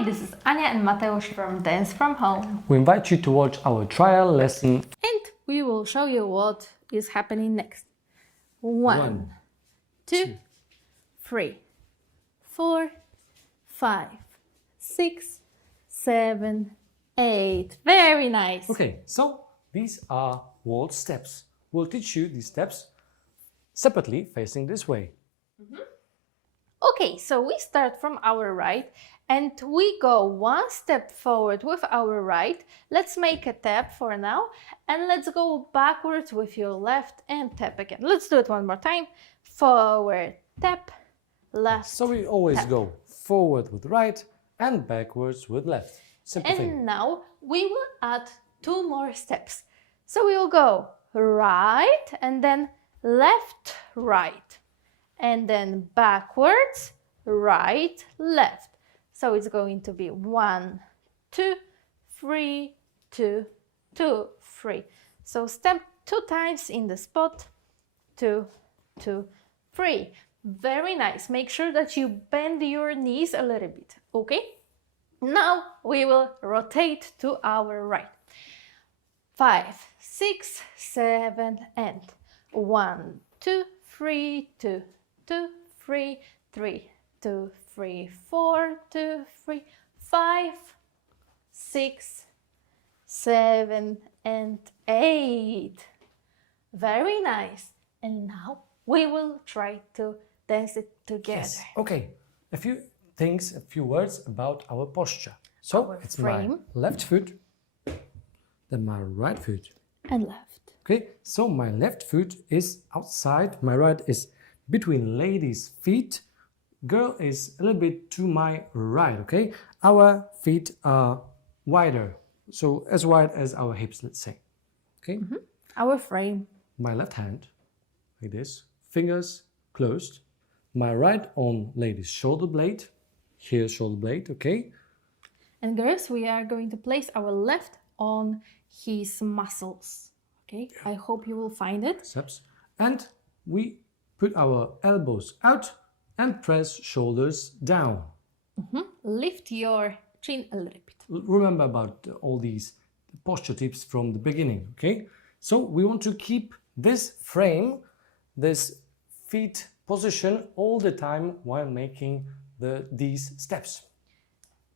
Hi, this is Ania and Mateusz from Dance from Home. We invite you to watch our trial lesson. And we will show you what is happening next. 1, 2, 3, 4, 5, 6, 7, 8. Very nice. Okay, so these are waltz steps. We'll teach you these steps separately facing this way. Okay, so we start from our right and we go one step forward with our right. Let's make a tap for now and let's go backwards with your left and tap again. Let's do it one more time. Forward, tap, left. So we always tap. go forward with right and backwards with left. Simple And thing. now we will add 2 more steps. So we will go right and then left, right. And then backwards, right, left. So it's going to be 1, 2, 3, 2, 2, 3. So step 2 times in the spot, 2, 2, 3. Very nice. Make sure that you bend your knees a little bit, okay? Now we will rotate to our right. 5, 6, 7, and 1, 2, 3, 2, 2, 3, 3, 2, 3, 4, 2, 3, 5, 6, 7, and 8. Very nice. And now we will try to dance it together. Yes. Okay, a few words about our posture. So Our it's my frame. left foot, then my right foot. And left. Okay, so my left foot is outside, my right is between lady's feet. Girl is a little bit to my right, okay? Our feet are wider, so as wide as our hips, let's say. Okay? Our frame. My left hand, like this, fingers closed. My right on lady's shoulder blade, here shoulder blade, okay? And girls, we are going to place our left on his muscles. Okay, I hope you will find it. Biceps. And we put our elbows out and press shoulders down. Lift your chin a little bit. Remember about all these posture tips from the beginning, okay? So we want to keep this frame, this feet position all the time while making these steps.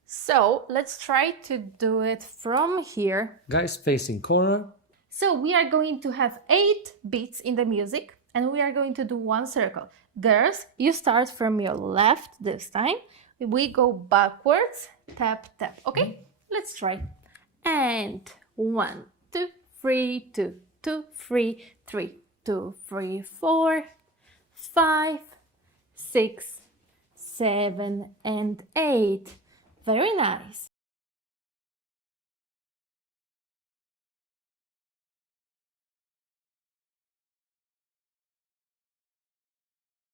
So let's try to do it from here. Guys facing corner. So we are going to have 8 beats in the music and we are going to do one circle. Girls, you start from your left this time. We go backwards, tap, tap. Okay, let's try. And 1, 2, 3, 2, 2, 3, 3, 2, 3, 4, 5, 6, 7, and 8. Very nice.